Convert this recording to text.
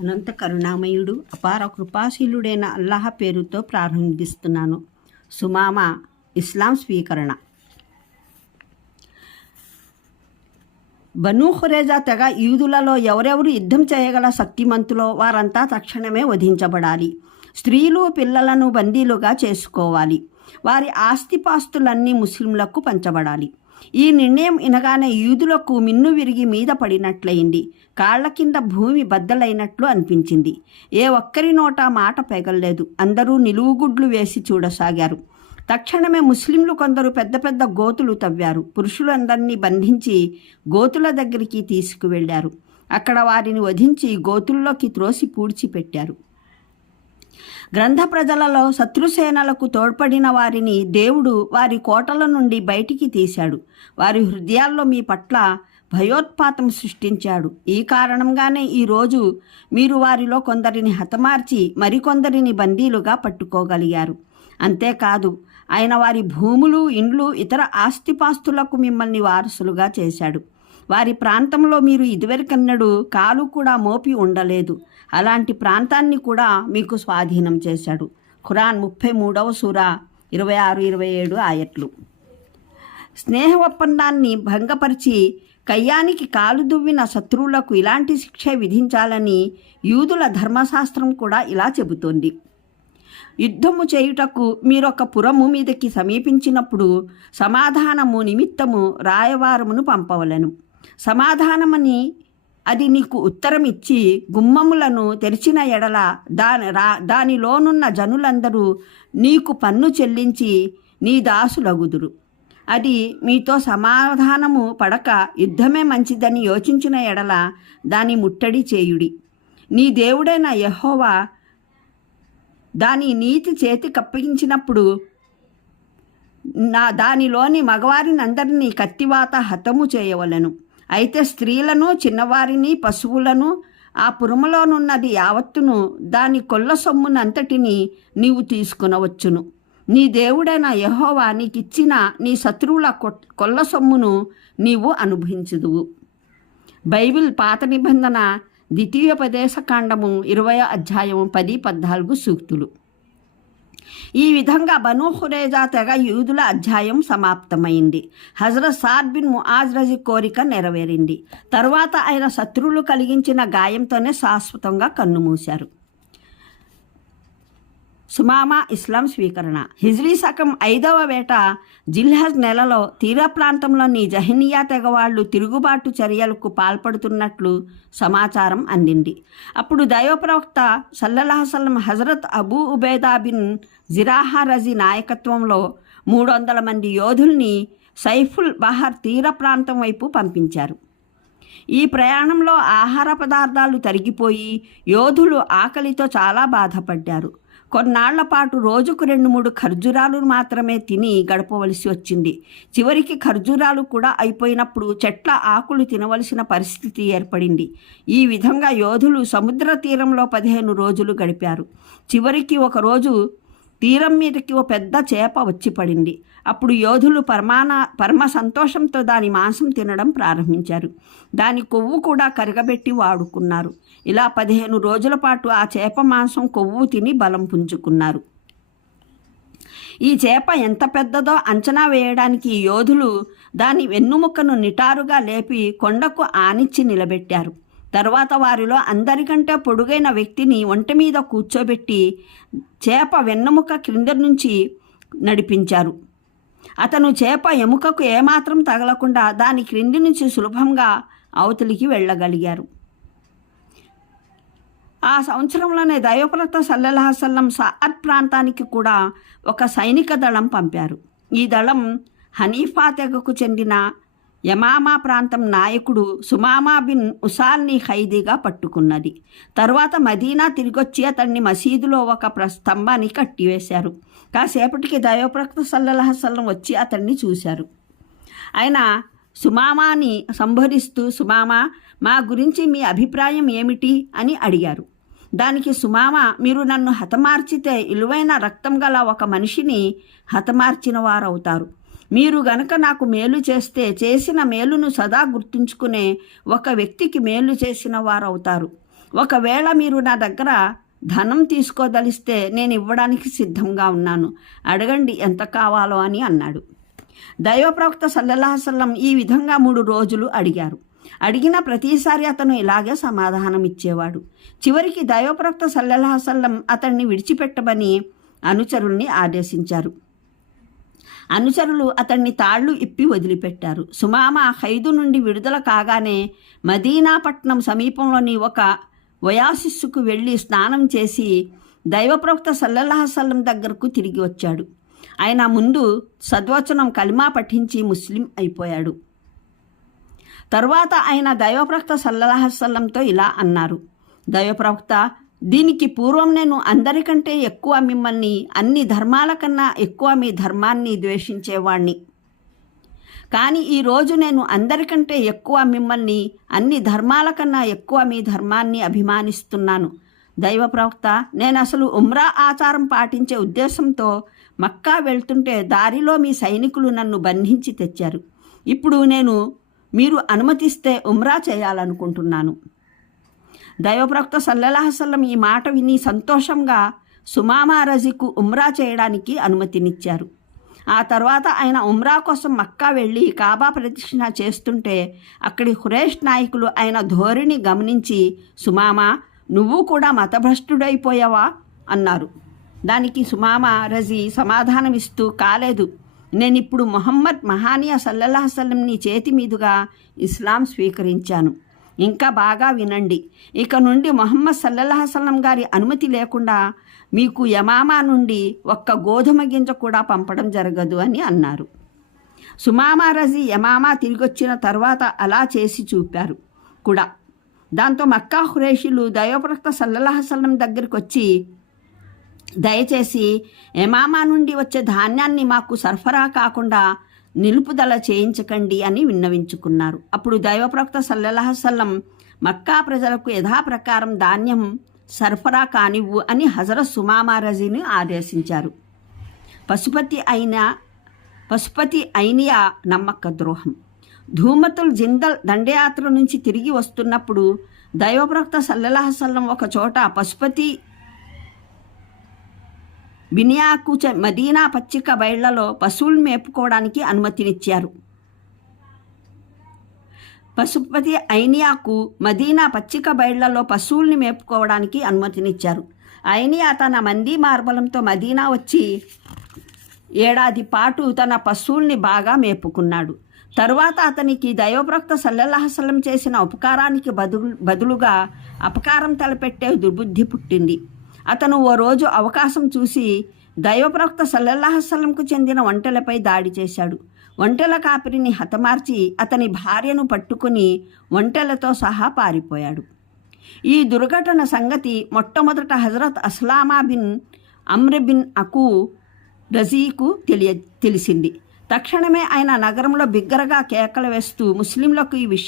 అనంత కరుణామయుడు అపార కృపాశీలుడైన అల్లాహ పేరుతో ప్రారంభిస్తున్నాను. సుమామ ఇస్లాం స్వీకరణ. బనూ ఖురేజా తెగ యూదులలో ఎవరెవరు యుద్ధం చేయగల శక్తిమంతులో వారంతా తక్షణమే వధించబడాలి. స్త్రీలు పిల్లలను బందీలుగా చేసుకోవాలి. వారి ఆస్తిపాస్తులన్నీ ముస్లింలకు పంచబడాలి. ఈ నిర్ణయం వినగానే యూదులకు మిన్ను విరిగి మీద పడినట్లయింది. కాళ్ళ కింద భూమి బద్దలైనట్లు అనిపించింది. ఏ ఒక్కరి నోట మాట పెగల్లేదు. అందరూ నిలువుగుడ్లు వేసి చూడసాగారు. తక్షణమే ముస్లింలు కొందరు పెద్ద పెద్ద గోతులు తవ్వారు. పురుషులందరినీ బంధించి గోతుల దగ్గరికి తీసుకువెళ్ళారు అక్కడ వారిని వధించి గోతుల్లోకి త్రోసి పూడ్చిపెట్టారు. గ్రంథ ప్రజలలో శత్రుసేనలకు తోడ్పడిన వారిని దేవుడు వారి కోటల నుండి బయటికి తీశాడు. వారి హృదయాల్లో మీ పట్ల భయోత్పాతం సృష్టించాడు. ఈ కారణంగానే ఈరోజు మీరు వారిలో కొందరిని హతమార్చి మరికొందరిని బందీలుగా పట్టుకోగలిగారు. అంతేకాదు ఆయన వారి భూములు ఇండ్లు ఇతర ఆస్తిపాస్తులకు మిమ్మల్ని వారసులుగా చేశాడు. వారి ప్రాంతంలో మీరు ఇదివరకన్నడు కాలు కూడా మోపి ఉండలేదు. అలాంటి ప్రాంతాన్ని కూడా మీకు స్వాధీనం చేశాడు. ఖురాన్ ముప్పై మూడవ సూర ఇరవై ఆరు ఇరవై ఏడు ఆయట్లు. స్నేహ ఒప్పందాన్ని భంగపరిచి కయ్యానికి కాలు దువ్విన శత్రువులకు ఇలాంటి శిక్ష విధించాలని యూదుల ధర్మశాస్త్రం కూడా ఇలా చెబుతోంది. యుద్ధము చేయుటకు మీరొక పురము మీదకి సమీపించినప్పుడు సమాధానము నిమిత్తము రాయవారమును పంపవలను. సమాధానమని అది నీకు ఉత్తరం ఇచ్చి గుమ్మములను తెరిచిన ఎడల దాని రా దానిలోనున్న జనులందరూ నీకు పన్ను చెల్లించి నీ దాసులగుదురు. అది మీతో సమాధానము పడక యుద్ధమే మంచిదని యోచించిన ఎడల దాని ముట్టడి చేయుడి. నీ దేవుడైన యహోవా దాని నీతి చేతి కప్పగించినప్పుడు నా దానిలోని మగవారిని అందరినీ కత్తివాత హతము చేయవలను. అయితే స్త్రీలను చిన్నవారిని పశువులను ఆ పురములోనున్నది యావత్తును దాని కొల్ల సొమ్మునంతటిని నీవు తీసుకునవచ్చును. నీ దేవుడైన యహోవా నీకిచ్చిన నీ శత్రువుల కొ- కొల్ల సొమ్మును నీవు అనుభవించదు బైబిల్ పాత నిబంధన ద్వితీయోపదేశ కాండము ఇరవై అధ్యాయము పది పద్నాలుగు సూక్తులు. ఈ విధంగా బనూ హురేజా తెగ యూదుల అధ్యాయం సమాప్తమైంది. హజరత్ సాద్ బిన్ ముఆజ్ కోరిక నెరవేరింది. తరువాత ఆయన శత్రువులు కలిగించిన గాయంతోనే శాశ్వతంగా కన్నుమూశారు. సుమామా ఇస్లాం స్వీకరణ. హిజ్రీ శకం ఐదవ వేట జిల్హజ్ నెలలో తీర ప్రాంతంలోని జహనియా తెగవాళ్ళు తిరుగుబాటు చర్యలకు పాల్పడుతున్నట్లు సమాచారం అందింది. అప్పుడు దైవప్రవక్త సల్లల్లాహసల్లం హజరత్ అబూ ఉబేదా బిన్ జిరాహా రజీ నాయకత్వంలో మూడు వందల మంది యోధుల్ని సైఫుల్ బహర్ తీర ప్రాంతం వైపు పంపించారు. ఈ ప్రయాణంలో ఆహార పదార్థాలు తరిగిపోయి యోధులు ఆకలితో చాలా బాధపడ్డారు. కొన్నాళ్ళ పాటు రోజుకు రెండు మూడు ఖర్జూరాలు మాత్రమే తిని గడపవలసి వచ్చింది. చివరికి ఖర్జూరాలు కూడా అయిపోయినప్పుడు చెట్ల ఆకులు తినవలసిన పరిస్థితి ఏర్పడింది. ఈ విధంగా యోధులు సముద్ర తీరంలో పదిహేను రోజులు గడిపారు. చివరికి ఒక రోజు తీరం మీదకి ఓ పెద్ద చేప వచ్చి పడింది. అప్పుడు యోధులు పరమాన పరమ సంతోషంతో దాని మాంసం తినడం ప్రారంభించారు. దాని కొవ్వు కూడా కరగబెట్టి వాడుకున్నారు. ఇలా పదిహేను రోజుల పాటు ఆ చేప మాంసం కొవ్వు తిని బలం పుంజుకున్నారు. ఈ చేప ఎంత పెద్దదో అంచనా వేయడానికి యోధులు దాని వెన్నుముక్కను నిటారుగా లేపి కొండకు ఆనిచ్చి నిలబెట్టారు. తర్వాత వారిలో అందరికంటే పొడుగైన వ్యక్తిని ఒంటి మీద కూర్చోబెట్టి చేప వెన్నెముక క్రింద నుంచి నడిపించారు. అతను చేప ఎముకకు ఏమాత్రం తగలకుండా దాని క్రింది నుంచి సులభంగా అవతలికి వెళ్ళగలిగారు. ఆ సంవత్సరంలోనే దైవప్రత సల్లల్లాహసల్లం సార్ ప్రాంతానికి కూడా ఒక సైనిక దళం పంపారు. ఈ దళం హనీఫా తెగకు చెందిన యమామా ప్రాంతం నాయకుడు సుమామా బిన్ ఉసాల్ని ఖైదీగా పట్టుకున్నది. తరువాత మదీనా తిరిగొచ్చి అతన్ని మసీదులో ఒక ప్ర- స్తంభాన్ని కట్టివేశారు. కాసేపటికి దైవప్రక్త సల్లహసల్లం వచ్చి అతన్ని చూశారు. ఆయన సుమామాని సంబోధిస్తూ సుమామా మా గురించి మీ అభిప్రాయం ఏమిటి? అని అడిగారు. దానికి సుమామ మీరు నన్ను హతమార్చితే ఇలువైన రక్తం గల ఒక మనిషిని హతమార్చిన వారవుతారు. మీరు గనక నాకు మేలు చేస్తే చేసిన మేలును సదా గుర్తుంచుకునే ఒక వ్యక్తికి మేలు చేసిన వారవుతారు. ఒకవేళ మీరు నా దగ్గర ధనం తీసుకోదలిస్తే నేను ఇవ్వడానికి సిద్ధంగా ఉన్నాను. అడగండి ఎంత కావాలో అని అన్నాడు. దైవప్రవక్త సల్లల్లాహసల్లం ఈ విధంగా మూడు రోజులు అడిగారు. అడిగిన ప్రతిసారి అతను ఇలాగే సమాధానం ఇచ్చేవాడు. చివరికి దైవప్రవక్త సల్లల్లాహసల్లం అతన్ని విడిచిపెట్టమని అనుచరుల్ని ఆదేశించారు. అనుచరులు అతన్ని తాళ్ళు ఇప్పి వదిలిపెట్టారు. సుమామ ఖైదు నుండి విడుదల కాగానే మదీనాపట్నం సమీపంలోని ఒక వయాసిస్సుకు వెళ్ళి స్నానం చేసి దైవప్రవక్త సల్లల్లాహసల్లం దగ్గరకు తిరిగి వచ్చాడు. ఆయన ముందు సద్వచనం కలిమా పఠించి ముస్లిం అయిపోయాడు. తరువాత ఆయన దైవప్రవక్త సల్లల్లాహసల్లంతో ఇలా అన్నారు. దైవప్రవక్త దీనికి పూర్వం నేను అందరికంటే ఎక్కువ మిమ్మల్ని అన్ని ధర్మాల కన్నా ఎక్కువ మీ ధర్మాన్ని ద్వేషించేవాణ్ణి. కానీ ఈరోజు నేను అందరికంటే ఎక్కువ మిమ్మల్ని అన్ని ధర్మాల కన్నా ఎక్కువ మీ ధర్మాన్ని అభిమానిస్తున్నాను. దైవ ప్రవక్త నేను అసలు ఉమ్రా ఆచారం పాటించే ఉద్దేశంతో మక్కా వెళ్తుంటే దారిలో మీ సైనికులు నన్ను బంధించి తెచ్చారు. ఇప్పుడు నేను మీరు అనుమతిస్తే ఉమ్రా చేయాలనుకుంటున్నాను. దైవప్రవక్త సల్లల్లాహసల్లం ఈ మాట విని సంతోషంగా సుమామా రజికు ఉమ్రా చేయడానికి అనుమతినిచ్చారు. ఆ తర్వాత ఆయన ఉమ్రా కోసం మక్కా వెళ్ళి కాబా ప్రదక్షిణ చేస్తుంటే అక్కడి హురేష్ నాయకులు ఆయన ధోరణి గమనించి సుమామా నువ్వు కూడా మతభ్రష్టుడైపోయావా? అన్నారు. దానికి సుమామా రజీ సమాధానమిస్తూ కాలేదు. నేనిప్పుడు మొహమ్మద్ మహానియా సల్లల్లాహసల్లంని చేతి మీదుగా ఇస్లాం స్వీకరించాను. ఇంకా బాగా వినండి. ఇక నుండి మొహమ్మద్ సల్లల్లాహసల్లం గారి అనుమతి లేకుండా మీకు యమామా నుండి ఒక్క గోధుమ గింజ కూడా పంపడం జరగదు అని అన్నారు. సుమామా రజీ యమామా తిరిగొచ్చిన తర్వాత అలా చేసి చూపారు. కూడా దాంతో మక్కా హురేషులు దైవప్రక్త సల్లల్లాహసల్లం దగ్గరికి వచ్చి దయచేసి యమామా నుండి వచ్చే ధాన్యాన్ని మాకు సరఫరా కాకుండా నిలుపుదల చేయించకండి అని విన్నవించుకున్నారు. అప్పుడు దైవప్రవక్త సల్లహసల్లం మక్కా ప్రజలకు యథాప్రకారం ధాన్యం సరఫరా కానివ్వు అని హజరత్ సుమామారజీని ఆదేశించారు. పశుపతి అయిన పశుపతి అయినియా నమ్మక ద్రోహం. ధూమతుల్ జిందల్ దండయాత్ర నుంచి తిరిగి వస్తున్నప్పుడు దైవప్రవక్త సల్లహసల్లం ఒక చోట పశుపతి బినియాకు మదీనా పచ్చిక బయళ్ళలో పశువులు మేపుకోవడానికి అనుమతినిచ్చారు. పశుపతి ఐనియాకు మదీనా పచ్చిక బయళ్ళలో పశువుల్ని మేపుకోవడానికి అనుమతినిచ్చారు. ఐనియా తన మంది మార్బలంతో మదీనా వచ్చి ఏడాది పాటు తన పశువుల్ని బాగా మేపుకున్నాడు. తరువాత అతనికి దైవప్రక్త సల్లల్లాహసల్లం చేసిన ఉపకారానికి బదులు బదులుగా అపకారం తలపెట్టే దుర్బుద్ధి పుట్టింది. అతను ఓ రోజు అవకాశం చూసి దైవప్రవక్త సల్లల్లాహసలంకు చెందిన ఒంటెలపై దాడి చేశాడు. ఒంటెల కాపిరిని హతమార్చి అతని భార్యను పట్టుకుని ఒంటెలతో సహా పారిపోయాడు. ఈ దుర్ఘటన సంగతి మొట్టమొదట హజరత్ అస్లామా బిన్ అమ్రబిన్ అకు రజీకు తెలియ తెలిసింది. తక్షణమే ఆయన నగరంలో బిగ్గరగా కేకలు వేస్తూ ముస్లింలకు ఈ విషయం